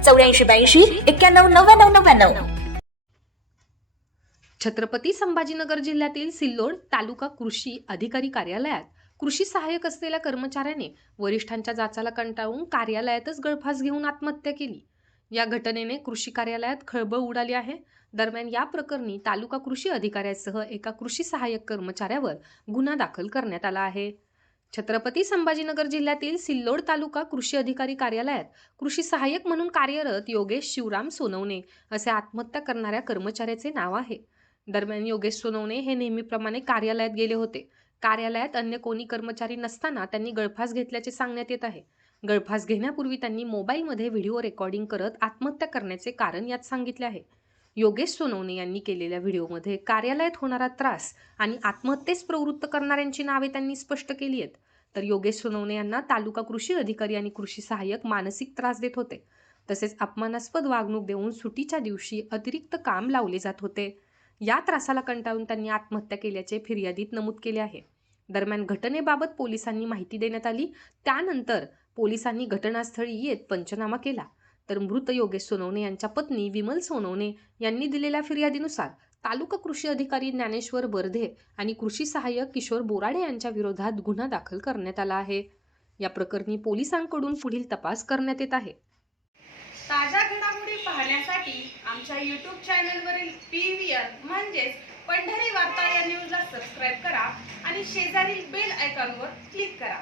चौऱ्याऐंशी ब्याऐंशी एक्क्याण्णव नव्याण्णव नव्याण्णव. छत्रपती संभाजीनगर जिल्ह्यातील सिल्लोड तालुका कृषी अधिकारी कार्यालयात कृषी सहाय्यक असलेल्या कर्मचाऱ्याने वरिष्ठांच्या जाचाला कंटाळून कार्यालयातच गळफास घेऊन आत्महत्या केली. या घटनेने कृषी कार्यालयात खळबळ उडाली आहे. दरम्यान या प्रकरणी तालुका कृषी अधिकाऱ्यासह एका कृषी सहाय्यक कर्मचाऱ्यावर गुन्हा दाखल करण्यात आला आहे. छत्रपती संभाजीनगर जिल्ह्यातील सिल्लोड तालुका कृषी अधिकारी कार्यालयात कृषी सहाय्यक म्हणून कार्यरत योगेश शिवराम सोनवणे असे आत्महत्या करणाऱ्या कर्मचाऱ्याचे नाव आहे. दरम्यान योगेश सोनवणे हे नेहमीप्रमाणे कार्यालयात गेले होते. कार्यालयात अन्य कोणी कर्मचारी नसताना त्यांनी गळफास घेतल्याचे सांगण्यात येत आहे. गळफास घेण्यापूर्वी त्यांनी मोबाईलमध्ये व्हिडिओ रेकॉर्डिंग करत आत्महत्या करण्याचे कारण यात सांगितले आहे. योगेश सोनवणे यांनी केलेल्या व्हिडिओमध्ये कार्यालयात होणारा त्रास आणि आत्महत्येस प्रवृत्त करणाऱ्यांची नावे त्यांनी स्पष्ट केली आहेत. तर योगेश सोनवणे यांना तालुका कृषी अधिकारी आणि कृषी सहाय्यक मानसिक त्रास देत होते. तसेच अपमानास्पद वागणूक देऊन सुटीच्या दिवशी अतिरिक्त काम लावले जात होते. या त्रासाला कंटाळून त्यांनी आत्महत्या केल्याचे फिर्यादीत नमूद केले आहे. दरम्यान घटनेबाबत पोलिसांनी माहिती देण्यात आली. त्यानंतर पोलिसांनी घटनास्थळी येत पंचनामा केला. तर मृत योगेश सोनवणे यांच्या पत्नी विमल सोनवणे यांनी दिलेल्या फिर्यादीनुसार तालुका कृषी अधिकारी ज्ञानेश्वर बर्धे आणि कृषी सहाय्यक किशोर बोराडे यांच्या विरोधात गुन्हा दाखल करण्यात आला आहे. या प्रकरणी पोलिसांकडून पुढील तपास करण्यात येत आहे. ताज्या घडामोडी पाहण्यासाठी आमच्या यूट्यूब चॅनलवरील पी व्ही आर म्हणजेच पंढरी वार्ता या न्यूजला सबस्क्राईब करा आणि शेजारील बेल आयकॉनवर क्लिक करा.